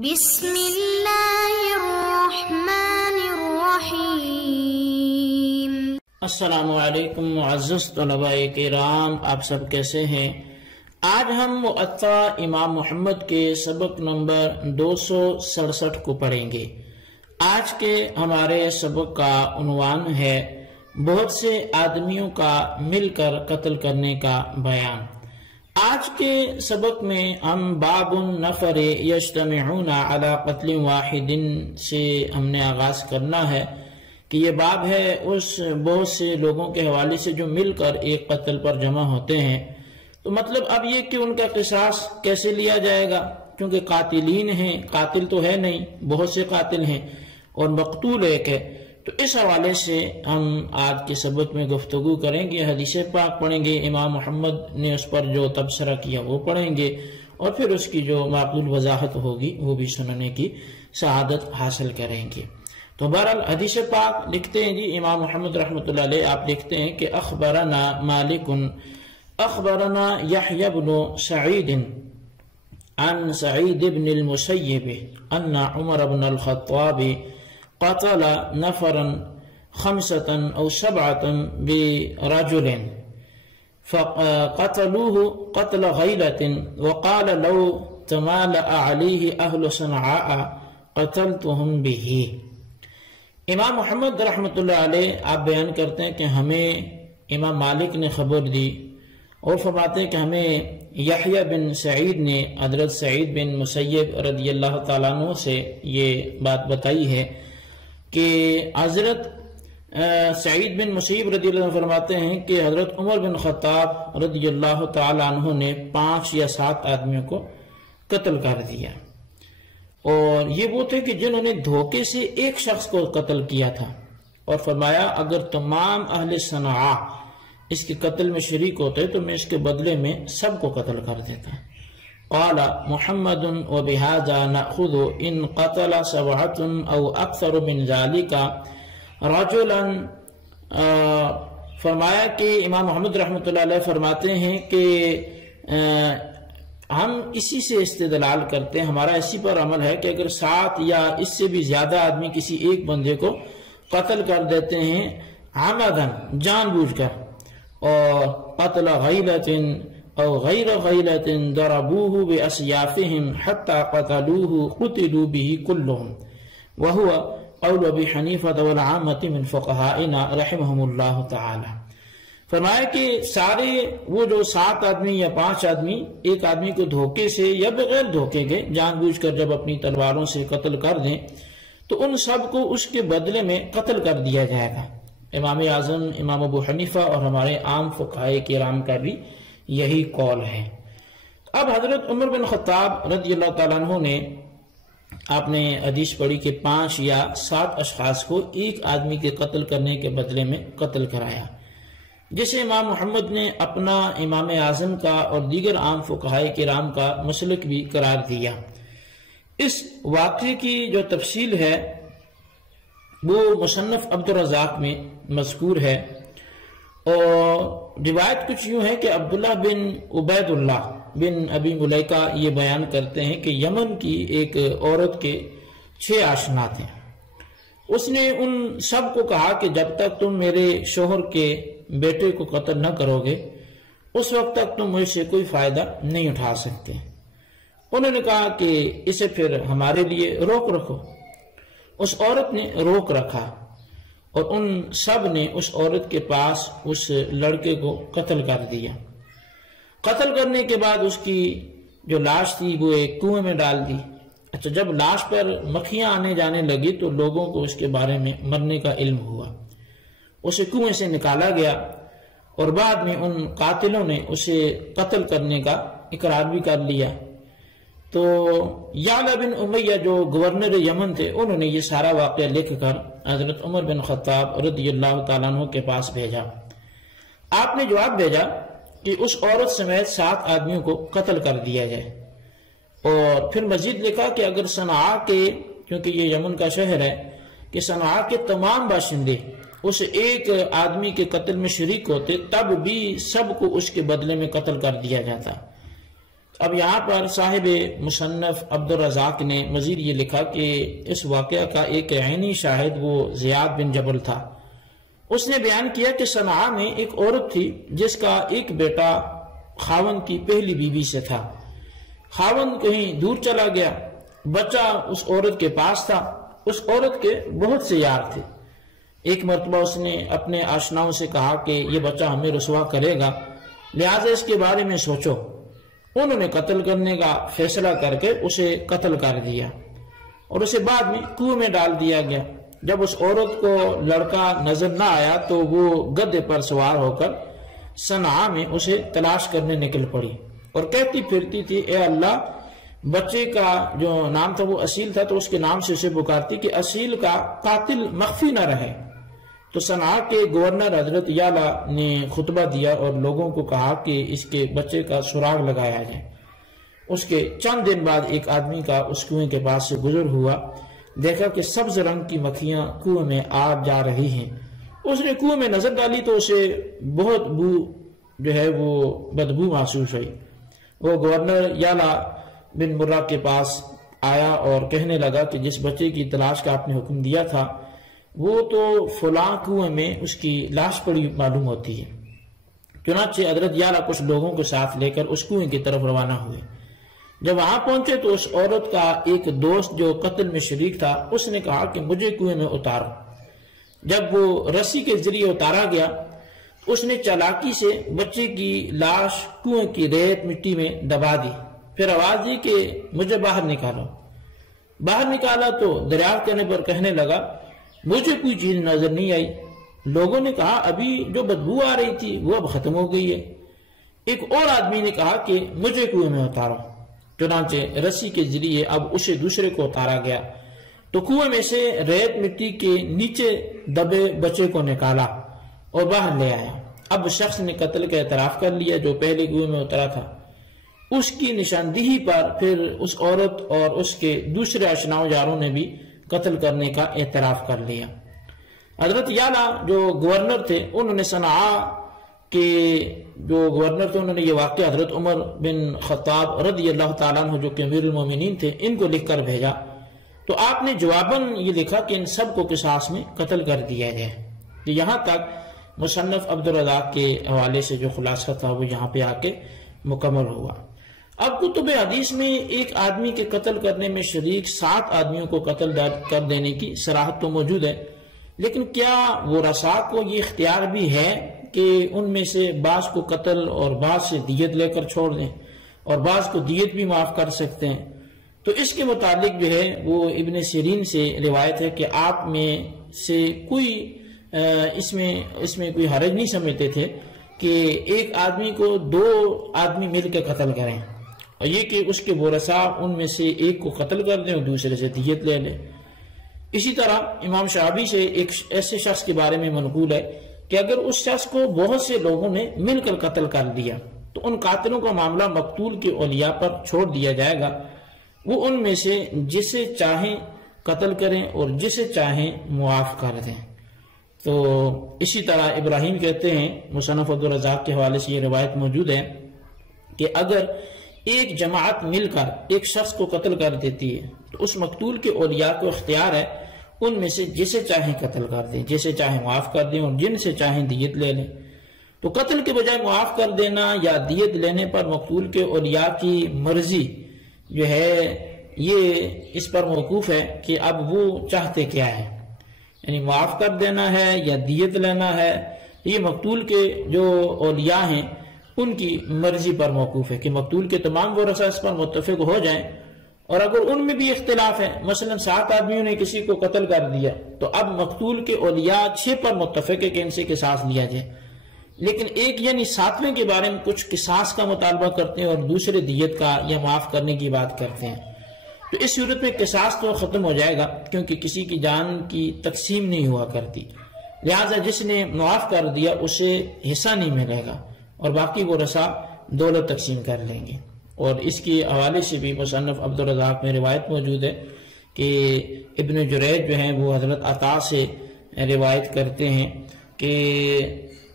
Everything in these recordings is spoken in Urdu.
بسم اللہ الرحمن الرحیم۔ السلام علیکم معزز طلباء کرام، آپ سب کیسے ہیں؟ آج ہم مؤطا امام محمد کے سبق نمبر 267 کو پڑھیں گے۔ آج کے ہمارے سبق کا عنوان ہے بہت سے آدمیوں کا مل کر قتل کرنے کا بیان۔ آج کے سبق میں ہم باب النفر یجتمعون علی قتل واحد سے ہم نے آغاز کرنا ہے کہ یہ باب ہے اس بہت سے لوگوں کے حوالے سے جو مل کر ایک قتل پر جمع ہوتے ہیں۔ تو مطلب اب یہ کہ ان کا قصاص کیسے لیا جائے گا، کیونکہ قاتلین ہیں، قاتل تو ہے نہیں، بہت سے قاتل ہیں اور مقتول ایک ہے۔ تو اس حوالے سے ہم آج کے سبق میں گفتگو کریں گے، حدیث پاک پڑھیں گے، امام محمد نے اس پر جو تبصرہ کیا وہ پڑھیں گے، اور پھر اس کی جو معقول وضاحت ہوگی وہ بھی سننے کی سعادت حاصل کریں گے۔ تو بہرحال حدیث پاک لکھتے ہیں جی امام محمد رحمۃ اللہ علیہ، آپ لکھتے ہیں کہ اخبرنا مالک اخبرنا یحیی بن سعید عن سعید بن المسیب ان عمر بن الخطاب قتل نفرا 5 أو 7 برجل فقتلوه قتل غيلة وقال لو تمالأ عليه أهل صنعاء قتلتهم به۔ امام محمد رحمۃ اللہ علیہ آپ بیان کرتے ہیں کہ ہمیں امام مالک نے خبر دی اور فرماتے ہیں کہ ہمیں یحییٰ بن سعید نے حضرت سعید بن مسیب رضی اللہ تعالیٰ عنہ سے یہ بات بتائی ہے کہ حضرت سعید بن مسیب رضی اللہ عنہ فرماتے ہیں کہ حضرت عمر بن خطاب رضی اللہ تعالیٰ عنہ نے 5 یا 7 آدمیوں کو قتل کر دیا، اور یہ وہ تھے کہ جنہوں نے دھوکے سے ایک شخص کو قتل کیا تھا، اور فرمایا اگر تمام اہل صنعاء اس کے قتل میں شریک ہوتے تو میں اس کے بدلے میں سب کو قتل کر دیتا۔ قال محمد وبهذا نأخذ ان قتل 7 او اکثر من ذلك رجلا۔ فرمایا کہ امام محمد رحمۃ اللہ علیہ فرماتے ہیں کہ ہم اسی سے استدلال کرتے ہیں، ہمارا اسی پر عمل ہے کہ اگر 7 یا اس سے بھی زیادہ آدمی کسی ایک بندے کو قتل کر دیتے ہیں عمدن جان بوجھ کر، اور قتل غیلۃ او غیر غیلۃ ضربوه باسیافهم حتى قتلوه قتلوا به كلهم وهو قول ابی حنیفہ والعامة من فقهائنا رحمهم اللہ تعالی۔ فرمایا کہ سارے وہ جو 7 آدمی یا 5 آدمی ایک آدمی کو دھوکے سے یا بغیر دھوکے کے جان بوجھ کر جب اپنی تلواروں سے قتل کر دیں تو ان سب کو اس کے بدلے میں قتل کر دیا جائے گا۔ امام اعظم امام ابو حنیفہ اور ہمارے عام فقہاء کرام کا بھی یہی قول ہے۔ اب حضرت عمر بن خطاب رضی اللہ تعالیٰ عنہ نے آپ نے حدیث پڑھی کہ 5 یا 7 اشخاص کو ایک آدمی کے قتل کرنے کے بدلے میں قتل کرایا، جسے امام محمد نے اپنا امام اعظم کا اور دیگر عام فقہاء کرام کا مسلک بھی قرار دیا۔ اس واقعے کی جو تفصیل ہے وہ مصنف عبدالرزاق میں مذکور ہے، اور روایت کچھ یوں ہے کہ عبداللہ بن عبید اللہ بن ابی ملیکہ یہ بیان کرتے ہیں کہ یمن کی ایک عورت کے 6 آشنا تھے۔ اس نے ان سب کو کہا کہ جب تک تم میرے شوہر کے بیٹے کو قتل نہ کرو گے اس وقت تک تم مجھ سے کوئی فائدہ نہیں اٹھا سکتے۔ انہوں نے کہا کہ اسے پھر ہمارے لیے روک رکھو۔ اس عورت نے روک رکھا، اور ان سب نے اس عورت کے پاس اس لڑکے کو قتل کر دیا۔ قتل کرنے کے بعد اس کی جو لاش تھی وہ ایک کنویں میں ڈال دی۔ اچھا، جب لاش پر مکھیاں آنے جانے لگی تو لوگوں کو اس کے بارے میں مرنے کا علم ہوا، اسے کنویں سے نکالا گیا، اور بعد میں ان قاتلوں نے اسے قتل کرنے کا اقرار بھی کر لیا۔ تو یعلا بن امیہ جو گورنر یمن تھے انہوں نے یہ سارا واقعہ لکھ کر حضرت عمر بن خطاب رضی اللہ تعالیٰ عنہ کے پاس بھیجا۔ آپ نے جواب بھیجا کہ اس عورت سمیت 7 آدمیوں کو قتل کر دیا جائے، اور پھر مزید لکھا کہ اگر صنعاء کے، کیونکہ یہ یمن کا شہر ہے، کہ صنعاء کے تمام باشندے اس ایک آدمی کے قتل میں شریک ہوتے تب بھی سب کو اس کے بدلے میں قتل کر دیا جاتا۔ اب یہاں پر صاحب مصنف عبدالرزاق نے مزید یہ لکھا کہ اس واقعہ کا ایک عینی شاہد وہ زیاد بن جبل تھا۔ اس نے بیان کیا کہ صنعاء میں ایک عورت تھی جس کا ایک بیٹا خاوند کی پہلی بیوی سے تھا۔ خاوند کہیں دور چلا گیا، بچہ اس عورت کے پاس تھا۔ اس عورت کے بہت سے یار تھے۔ ایک مرتبہ اس نے اپنے آشناؤں سے کہا کہ یہ بچہ ہمیں رسوا کرے گا، لہٰذا اس کے بارے میں سوچو۔ انہوں نے قتل کرنے کا فیصلہ کر کے اسے قتل کر دیا اور اسے بعد میں کنویں میں ڈال دیا گیا۔ جب اس عورت کو لڑکا نظر نہ آیا تو وہ گدھے پر سوار ہو کر صنعاء میں اسے تلاش کرنے نکل پڑی اور کہتی پھرتی تھی، اے اللہ، بچے کا جو نام تھا وہ اصیل تھا تو اس کے نام سے اسے پکارتی کہ اصیل کا قاتل مخفی نہ رہے۔ تو صنعاء کے گورنر حضرت یعلا نے خطبہ دیا اور لوگوں کو کہا کہ اس کے بچے کا سراغ لگایا جائے۔ اس کے چند دن بعد ایک آدمی کا اس کنویں کے پاس سے گزر ہوا، دیکھا کہ سبز رنگ کی مکھیاں کنویں میں آ جا رہی ہیں۔ اس نے کنویں میں نظر ڈالی تو اسے بہت وہ بدبو محسوس ہوئی۔ وہ گورنر یعلا بن مرہ کے پاس آیا اور کہنے لگا کہ جس بچے کی تلاش کا آپ نے حکم دیا تھا وہ تو فلاں کنویں میں اس کی لاش پڑی معلوم ہوتی ہے۔ چنانچہ حضرت یعلا کچھ لوگوں کے ساتھ لے کر اس کنویں کی طرف روانہ ہوئے۔ جب وہاں پہنچے تو اس عورت کا ایک دوست جو قتل میں شریک تھا اس نے کہا کہ مجھے کنویں میں اتارو۔ جب وہ رسی کے ذریعے اتارا گیا اس نے چالاکی سے بچے کی لاش کنویں کی ریت مٹی میں دبا دی، پھر آواز دی کہ مجھے باہر نکالو۔ باہر نکالا تو دریافت کرنے پر کہنے لگا مجھے کوئی چیز نظر نہیں آئی۔ لوگوں نے کہا ابھی جو بدبو آ رہی تھی وہ اب ختم ہو گئی ہے۔ ایک اور آدمی نے کہا کہ مجھے کنویں میں اتارو۔ چنانچہ رسی کے ذریعے اب اسے دوسرے کو اتارا گیا تو کنویں میں سے ریت مٹی کے نیچے دبے بچے کو نکالا اور باہر لے آیا۔ اب شخص نے قتل کا اعتراف کر لیا جو پہلے کنویں میں اترا تھا۔ اس کی نشاندہی پر پھر اس عورت اور اس کے دوسرے آشناؤں یاروں نے بھی قتل کرنے کا اعتراف کر لیا۔ حضرت یعلا جو گورنر تھے انہوں نے صنعاء کے جو گورنر تھے انہوں نے یہ واقعہ حضرت عمر بن خطاب رضی اللہ تعالیٰ عنہ جو کہ امیر المومنین تھے ان کو لکھ کر بھیجا تو آپ نے جواباً یہ لکھا کہ ان سب کو قصاص میں قتل کر دیا جائے۔ کہ یہاں تک مصنف عبدالرزاق کے حوالے سے جو خلاصہ تھا وہ یہاں پہ آ کے مکمل ہوا۔ اب کتب حدیث میں ایک آدمی کے قتل کرنے میں شریک 7 آدمیوں کو قتل کر دینے کی صراحت تو موجود ہے، لیکن کیا ورثاء کو یہ اختیار بھی ہے کہ ان میں سے بعض کو قتل اور بعض سے دیت لے کر چھوڑ دیں اور بعض کو دیت بھی معاف کر سکتے ہیں؟ تو اس کے متعلق جو ہے وہ ابن سیرین سے روایت ہے کہ آپ میں سے کوئی اس میں کوئی حرج نہیں سمجھتے تھے کہ ایک آدمی کو 2 آدمی مل کے قتل کریں اور یہ کہ اس کے ورثاء ان میں سے ایک کو قتل کر دیں اور دوسرے سے دیت لے لیں۔ اسی طرح امام شعبی سے ایک ایسے شخص کے بارے میں منقول ہے کہ اگر اس شخص کو بہت سے لوگوں نے مل کر قتل کر دیا تو ان قاتلوں کا معاملہ مقتول کے اولیاء پر چھوڑ دیا جائے گا، وہ ان میں سے جسے چاہیں قتل کریں اور جسے چاہیں معاف کر دیں۔ تو اسی طرح ابراہیم کہتے ہیں مصنف عبدالرزاق کے حوالے سے یہ روایت موجود ہے کہ اگر ایک جماعت مل کر ایک شخص کو قتل کر دیتی ہے تو اس مقتول کے اولیاء کو اختیار ہے ان میں سے جسے چاہیں قتل کر دیں، جسے چاہیں معاف کر دیں اور جن سے چاہیں دیت لے لیں۔ تو قتل کے بجائے معاف کر دینا یا دیت لینے پر مقتول کے اولیاء کی مرضی جو ہے یہ اس پر موقوف ہے کہ اب وہ چاہتے کیا ہے، یعنی معاف کر دینا ہے یا دیت لینا ہے، یہ مقتول کے جو اولیاء ہیں ان کی مرضی پر موقوف ہے کہ مقتول کے تمام ورثاء اس پر متفق ہو جائیں، اور اگر ان میں بھی اختلاف ہے، مثلا 7 آدمیوں نے کسی کو قتل کر دیا تو اب مقتول کے اولیاء 6 پر متفق ہے کہ ان سے قصاص لیا جائے، لیکن ایک یعنی 7ویں کے بارے میں کچھ قصاص کا مطالبہ کرتے ہیں اور دوسرے دیت کا یا معاف کرنے کی بات کرتے ہیں، تو اس صورت میں قصاص تو ختم ہو جائے گا کیونکہ کسی کی جان کی تقسیم نہیں ہوا کرتی، لہذا جس نے معاف کر دیا اسے حصہ نہیں ملے گا اور باقی وہ ورثاء دولت تقسیم کر لیں گے۔ اور اس کے حوالے سے بھی مصنف عبدالرزاق میں روایت موجود ہے کہ ابن جریج جو ہیں وہ حضرت عطا سے روایت کرتے ہیں کہ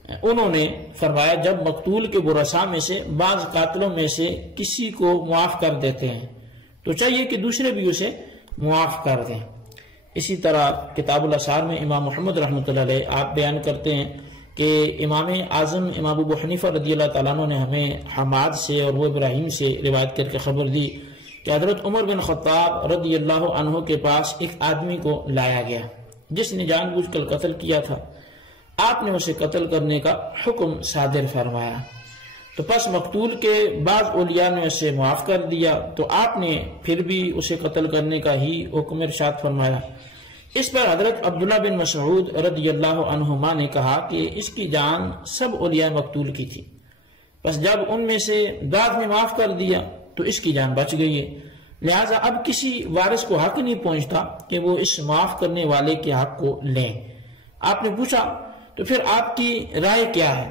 انہوں نے فرمایا جب مقتول کے ورثاء میں سے بعض قاتلوں میں سے کسی کو معاف کر دیتے ہیں تو چاہیے کہ دوسرے بھی اسے معاف کر دیں۔ اسی طرح کتاب الاسار میں امام محمد رحمۃ اللہ علیہ آپ بیان کرتے ہیں کہ امام اعظم امام ابو حنیفہ رضی اللہ تعالیٰ عنہ نے ہمیں حماد سے اور وہ ابراہیم سے روایت کر کے خبر دی کہ حضرت عمر بن خطاب رضی اللہ عنہ کے پاس ایک آدمی کو لایا گیا جس نے جان بوجھ کر قتل کیا تھا۔ آپ نے اسے قتل کرنے کا حکم صادر فرمایا، تو پس مقتول کے بعض اولیاء نے اسے معاف کر دیا، تو آپ نے پھر بھی اسے قتل کرنے کا ہی حکم ارشاد فرمایا۔ اس پر حضرت عبداللہ بن مسعود رضی اللہ عنہما نے کہا کہ اس کی جان سب اولیاء مقتول کی تھی، پس جب ان میں سے بعض نے معاف کر دیا تو اس کی جان بچ گئی ہے، لہٰذا اب کسی وارث کو حق نہیں پہنچتا کہ وہ اس معاف کرنے والے کے حق کو لیں۔ آپ نے پوچھا تو پھر آپ کی رائے کیا ہے؟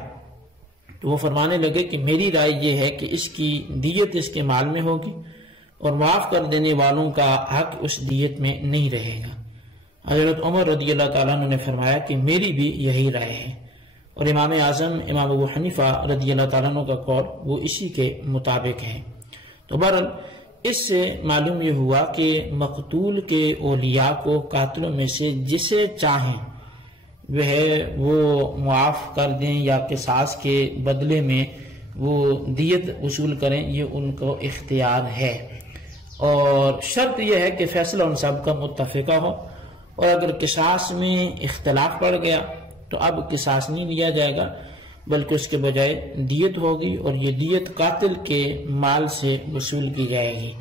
تو وہ فرمانے لگے کہ میری رائے یہ ہے کہ اس کی دیت اس کے مال میں ہوگی اور معاف کر دینے والوں کا حق اس دیت میں نہیں رہے گا۔ حضرت عمر رضی اللہ تعالیٰ عنہ نے فرمایا کہ میری بھی یہی رائے ہے، اور امام اعظم امام ابو حنیفہ رضی اللہ تعالیٰ عنہ کا قول وہ اسی کے مطابق ہے۔ تو بہرحال اس سے معلوم یہ ہوا کہ مقتول کے اولیاء کو قاتلوں میں سے جسے چاہیں وہ ہے وہ معاف کر دیں یا قصاص کے بدلے میں وہ دیت وصول کریں، یہ ان کو اختیار ہے، اور شرط یہ ہے کہ فیصلہ ان سب کا متفقہ ہو، اور اگر قصاص میں اختلاف پڑ گیا تو اب قصاص نہیں لیا جائے گا بلکہ اس کے بجائے دیت ہوگی، اور یہ دیت قاتل کے مال سے وصول کی جائے گی۔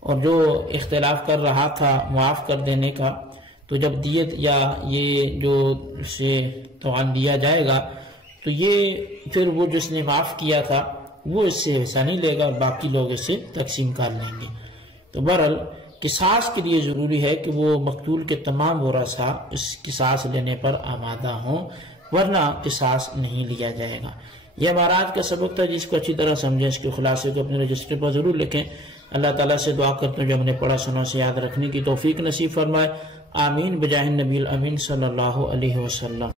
اور جو اختلاف کر رہا تھا معاف کر دینے کا، تو جب دیت یا یہ جو اسے توان دیا جائے گا تو یہ پھر وہ جس نے معاف کیا تھا وہ اس سے حصہ نہیں لے گا، باقی لوگ اس سے تقسیم کر لیں گے۔ تو بہرحال قصاص کے لیے ضروری ہے کہ وہ مقتول کے تمام ورثاء اس قصاص لینے پر آمادہ ہوں، ورنہ قصاص نہیں لیا جائے گا۔ یہ ہمارا آج کا سبق تھا، جس کو اچھی طرح سمجھیں، اس کے خلاصے کو اپنے رجسٹر پر ضرور لکھیں۔ اللہ تعالیٰ سے دعا کرتے ہیں جو ہم نے پڑھا سنا سے یاد رکھنے کی توفیق نصیب فرمائے، آمین بجاہ النبی الامین صلی اللہ علیہ وسلم۔